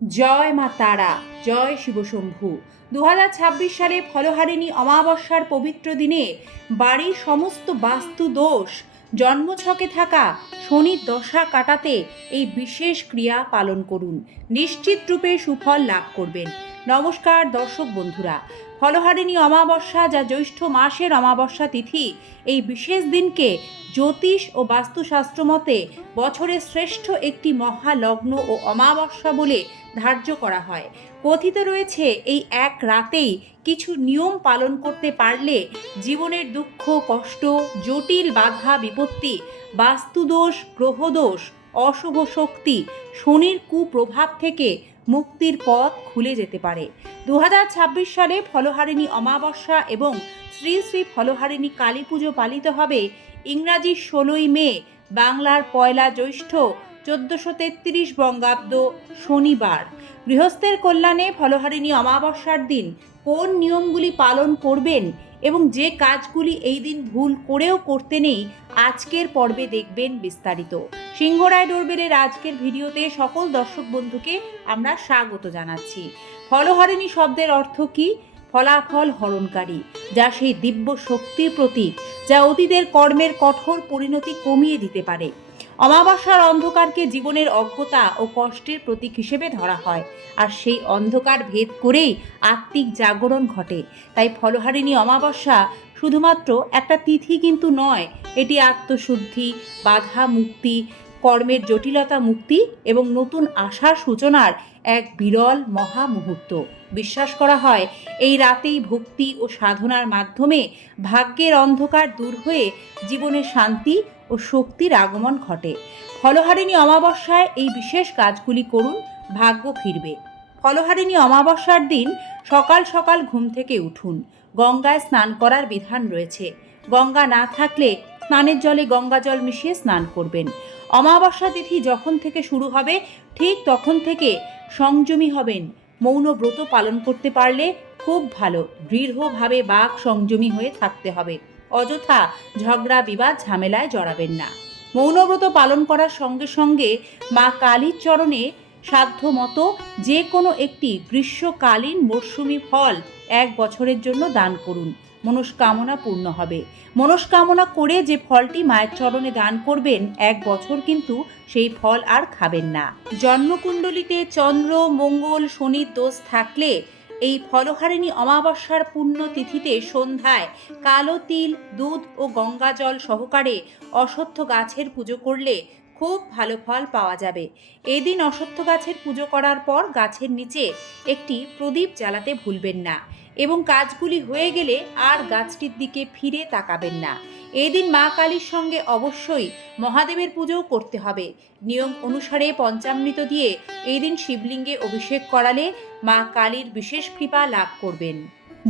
জয় মা তারা, জয় শিবশম্ভু। 2026 সালে ফলহারিণী অমাবস্যার পবিত্র দিনে বাড়ির সমস্ত বাস্তু দোষ, জন্মছকে থাকা শনির দশা কাটাতে এই বিশেষ ক্রিয়া পালন করুন। নিশ্চিত রূপে সুফল লাভ করবেন। নমস্কার দর্শক বন্ধুরা, ফলহারিণী অমাবস্যা যা জ্যৈষ্ঠ মাসের অমাবস্যা তিথি, এই বিশেষ দিনকে জ্যোতিষ ও বাস্তুশাস্ত্র মতে বছরের শ্রেষ্ঠ একটি মহালগ্ন ও অমাবস্যা বলে ধার্য করা হয়। কথিত রয়েছে এই এক রাতেই কিছু নিয়ম পালন করতে পারলে জীবনের দুঃখ কষ্ট, জটিল বাধা বিপত্তি, বাস্তুদোষ, গ্রহদোষ, অশুভ শক্তি, শনির কুপ্রভাব থেকে মুক্তির পথ খুলে যেতে পারে। 2026 সালে ফলহারিণী অমাবস্যা এবং শ্রী শ্রী ফলহারিণী কালী পুজো পালিত হবে ইংরাজি 16ই মে, বাংলার 1 জ্যৈষ্ঠ 1433 বঙ্গাব্দ শনিবার। গৃহস্থের কল্যাণে ফলহারিণী অমাবস্যার দিন কোন নিয়মগুলি পালন করবেন এবং যে কাজগুলি এই দিন ভুল করেও করতে নেই, আজকের পর্বে দেখবেন বিস্তারিত। সিংহরায় ডোরবেলের আজকের ভিডিওতে সকল দর্শক বন্ধুকে আমরা স্বাগত জানাচ্ছি। ফলহারিণী শব্দের অর্থ কি? ফলাফল হরণকারী, যা সেই দিব্য শক্তির প্রতীক যা অতীতের কর্মের কঠোর পরিণতি কমিয়ে দিতে পারে। অমাবস্যার অন্ধকারকে জীবনের অজ্ঞতা ও কষ্টের প্রতীক হিসেবে ধরা হয়, আর সেই অন্ধকার ভেদ করেই আত্মিক জাগরণ ঘটে। তাই ফলহারিণী অমাবস্যা শুধুমাত্র একটা তিথি কিন্তু নয়, এটি আত্মশুদ্ধি, বাধা মুক্তি, কর্মের জটিলতা মুক্তি এবং নতুন আশার সূচনার এক বিরল মহা মুহূর্ত। বিশ্বাস করা হয় এই রাতেই ভক্তি ও সাধনার মাধ্যমে ভাগ্যের অন্ধকার দূর হয়ে জীবনে শান্তি ও শক্তির আগমন ঘটে। ফলহারিণী অমাবস্যায় এই বিশেষ কাজগুলি করুন, ভাগ্য ফিরবে। ফলহারিণী অমাবস্যার দিন সকাল সকাল ঘুম থেকে উঠুন। গঙ্গায় স্নান করার বিধান রয়েছে। গঙ্গা না থাকলে স্নানের জলে গঙ্গা জল মিশিয়ে স্নান করবেন। অমাবস্যা তিথি যখন থেকে শুরু হবে ঠিক তখন থেকে সংযমী হবেন। মৌন ব্রত পালন করতে পারলে খুব ভালো। দৃঢ়ভাবে বাক সংযমী হয়ে থাকতে হবে। অযথা ঝগড়া বিবাদ ঝামেলায় জড়াবেন না। মৌনব্রত পালন করার সঙ্গে সঙ্গে মা কালীর চরণে সাধ্য মতো যে কোনো একটি গ্রীষ্মকালীন মরশুমি ফল 1 বছরের জন্য দান করুন। মনস্কামনা পূর্ণ হবে। মনস্কামনা করে যে ফলটি মায়ের চরণে দান করবেন, 1 বছর কিন্তু সেই ফল আর খাবেন না। জন্মকুণ্ডলিতে চন্দ্র, মঙ্গল, শনির দোষ থাকলে এই ফলহারিণী অমাবস্যার পুণ্য তিথিতে সন্ধ্যায় কালো তিল, দুধ ও গঙ্গা জল সহকারে অশ্বত্থ গাছের পুজো করলে খুব ভালো ফল পাওয়া যাবে। এদিন অশ্বত্থ গাছের পুজো করার পর গাছের নিচে একটি প্রদীপ জ্বালাতে ভুলবেন না এবং কাজগুলি হয়ে গেলে আর গাছটির দিকে ফিরে তাকাবেন না। এই দিন মা কালীর সঙ্গে অবশ্যই মহাদেবের পুজোও করতে হবে। নিয়ম অনুসারে পঞ্চামৃত দিয়ে এই দিন শিবলিঙ্গে অভিষেক করালে মা কালীর বিশেষ কৃপা লাভ করবেন।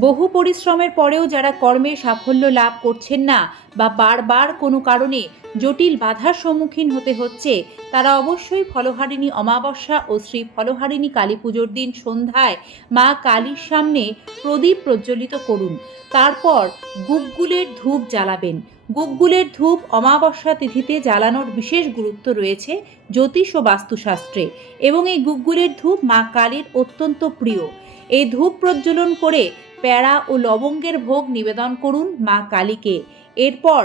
বহু পরিশ্রমের পরেও যারা কর্মে সাফল্য লাভ করছেন না বা বারবার কোনো কারণে জটিল বাধার সম্মুখীন হতে হচ্ছে, তারা অবশ্যই ফলহারিণী অমাবস্যা ও শ্রী ফলহারিণী কালী পুজোর দিন সন্ধ্যায় মা কালীর সামনে প্রদীপ প্রজ্বলিত করুন। তারপর গুগ্গুলের ধূপ জ্বালাবেন। গুগ্গুলের ধূপ অমাবস্যা তিথিতে জ্বালানোর বিশেষ গুরুত্ব রয়েছে জ্যোতিষ ও বাস্তুশাস্ত্রে, এবং এই গুগ্গুলের ধূপ মা কালীর অত্যন্ত প্রিয়। এই ধূপ প্রজ্বলন করে প্যাড়া ও লবঙ্গের ভোগ নিবেদন করুন মা কালীকে। এরপর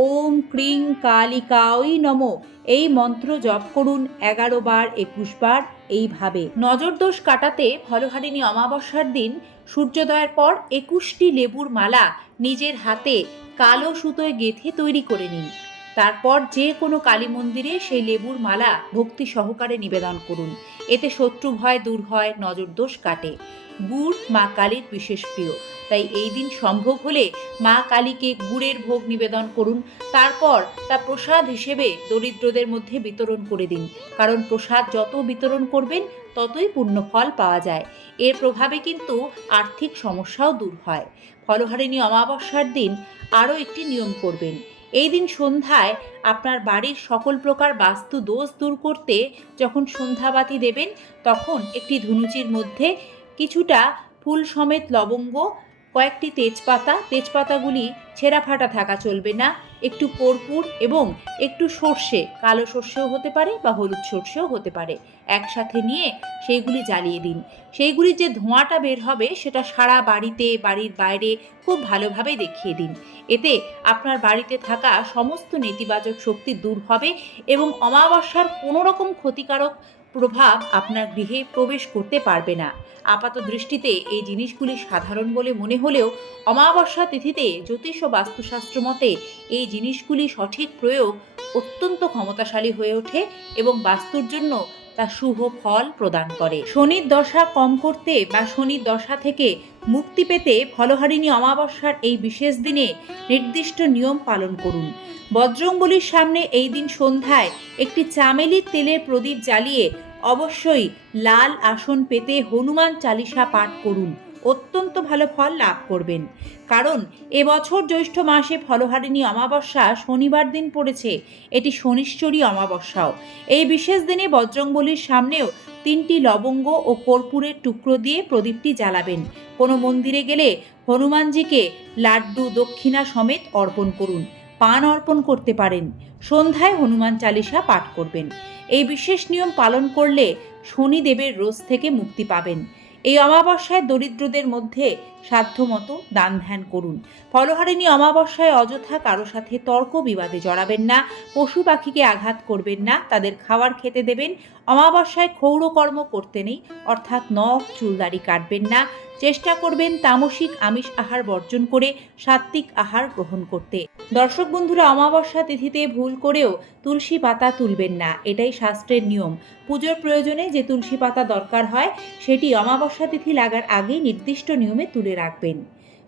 ওম ক্রিং কালিকাই নমঃ এই মন্ত্র জপ করুন 11 বার 21 বার। এইভাবে নজরদোষ কাটাতে ফলহারিণী অমাবস্যার দিন সূর্যোদয়ের পর 21টি লেবুর মালা নিজের হাতে কালো সুতোয় গেঁথে তৈরি করে নিন। তারপর যে কোনো কালী মন্দিরে সেই লেবুর মালা ভক্তি সহকারে নিবেদন করুন। এতে শত্রু ভয় দূর হয়, নজরদোষ কাটে। গুড় মা কালীর বিশেষ প্রিয়, তাই এই দিন সম্ভব হলে মা কালীকে গুড়ের ভোগ নিবেদন করুন। তারপর তা প্রসাদ হিসেবে দরিদ্রদের মধ্যে বিতরণ করে দিন, কারণ প্রসাদ যত বিতরণ করবেন ততই পুণ্যফল পাওয়া যায়। এর প্রভাবে কিন্তু আর্থিক সমস্যাও দূর হয়। ফলহারিণী অমাবস্যার দিন আরও একটি নিয়ম করবেন। এই দিন সন্ধ্যায় আপনার বাড়ির সকল প্রকার বাস্তু দোষ দূর করতে যখন সন্ধ্যাবাতি দেবেন, তখন একটি ধুনুচির মধ্যে কিছুটা ফুল সমেত লবঙ্গ কয়েকটি তেজপাতাগুলি ছেঁড়া ফাটা থাকা চলবে না। একটু কর্পূর এবং একটু সর্ষে, কালো সর্ষেও হতে পারে বা হলুদ সর্ষেও হতে পারে, একসাথে নিয়ে সেইগুলি জ্বালিয়ে দিন। সেইগুলির যে ধোঁয়াটা বের হবে সেটা সারা বাড়িতে, বাড়ির বাইরে খুব ভালোভাবে দেখিয়ে দিন। এতে আপনার বাড়িতে থাকা সমস্ত নেতিবাচক শক্তি দূর হবে এবং অমাবস্যার কোনো রকম ক্ষতিকারক প্রভাব আপনার গৃহে প্রবেশ করতে পারবে না। আপাত দৃষ্টিতে এই জিনিসগুলি সাধারণ বলে মনে হলেও অমাবস্যা তিথিতে জ্যোতিষ ও বাস্তুশাস্ত্র মতে এই জিনিসগুলি সঠিক প্রয়োগ অত্যন্ত ক্ষমতাশালী হয়ে ওঠে এবং বাস্তুর জন্য তা শুভ ফল প্রদান করে। শনির দশা কম করতে বা শনির দশা থেকে মুক্তি পেতে ফলহারিণী অমাবস্যার এই বিশেষ দিনে নির্দিষ্ট নিয়ম পালন করুন। বজরংবলীর সামনে এই দিন সন্ধ্যায় একটি চামেলির তেলের প্রদীপ জ্বালিয়ে অবশ্যই লাল আসন পেতে হনুমান চালিসা পাঠ করুন। অত্যন্ত ভালো ফল লাভ করবেন। কারণ এবছর জ্যৈষ্ঠ মাসে ফলহারিণী অমাবস্যা শনিবার দিন পড়েছে। এটি শনিশ্চরী অমাবস্যাও। এই বিশেষ দিনে বজরংবলীর সামনেও 3টি লবঙ্গ ও কর্পূরের টুকরো দিয়ে প্রদীপটি জ্বালাবেন। কোনো মন্দিরে গেলে হনুমানজিকে লাড্ডু দক্ষিণা সমেত অর্পণ করুন। পান অর্পণ করতে পারেন। সন্ধ্যায় হনুমান চালিসা পাঠ করবেন। এই বিশেষ নিয়ম পালন করলে শনিদেবের রোষ থেকে মুক্তি পাবেন। এই অমাবস্যায় দরিদ্রদের মধ্যে সাধ্যমতো দান ধ্যান করুন। ফলহারিণী অমাবস্যায় অযথা কারো সাথে তর্ক বিবাদে জড়াবেন না। পশু পাখিকে আঘাত করবেন না, তাদের খাবার খেতে দেবেন। অমাবস্যায় ক্ষৌরকর্ম করতে নেই, অর্থাৎ নখ চুলদাড়ি কাটবেন না। চেষ্টা করবেন তামসিক আমিষ আহার বর্জন করে সাত্ত্বিক আহার গ্রহণ করতে। দর্শক বন্ধুরা, অমাবস্যা তিথিতে ভুল করেও তুলসী পাতা তুলবেন না, এটাই শাস্ত্রের নিয়ম। পুজোর প্রয়োজনে যে তুলসী পাতা দরকার হয় সেটি অমাবস্যা তিথি লাগার আগে নির্দিষ্ট নিয়মে তুলে রাখবেন।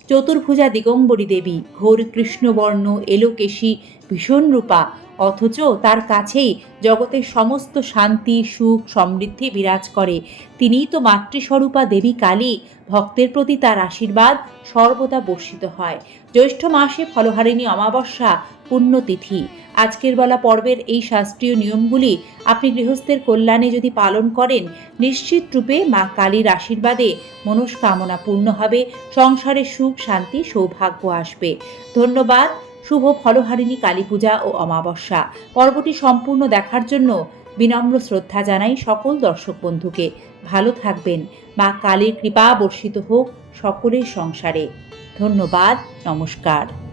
চতুর্ভুজা দিগম্বরী দেবী, ঘোর কৃষ্ণবর্ণ, এলোকেশী, ভীষণ রূপা, অথচ তার কাছেই জগতের সমস্ত শান্তি, সুখ, সমৃদ্ধি বিরাজ করে। তিনিই তো মাতৃস্বরূপা দেবী কালী। ভক্তের প্রতি তার আশীর্বাদ সর্বদা বর্ষিত হয়। জ্যৈষ্ঠ মাসে ফলহারিণী অমাবস্যা পুণ্যতিথি। আজকের বলা পর্বের এই শাস্ত্রীয় নিয়মগুলি আপনি গৃহস্থের কল্যাণে যদি পালন করেন, নিশ্চিত রূপে মা কালীর আশীর্বাদে মনস্কামনা পূর্ণ হবে, সংসারে সুখ, শান্তি, সৌভাগ্য আসবে। ধন্যবাদ। শুভ ফলহারিণী কালী পূজা ও অমাবস্যা পর্বটি সম্পূর্ণ দেখার জন্য বিনম্র শ্রদ্ধা জানাই সকল দর্শক বন্ধুকে। ভালো থাকবেন। মা কালীর কৃপা বর্ষিত হোক সকলের সংসারে। ধন্যবাদ। নমস্কার।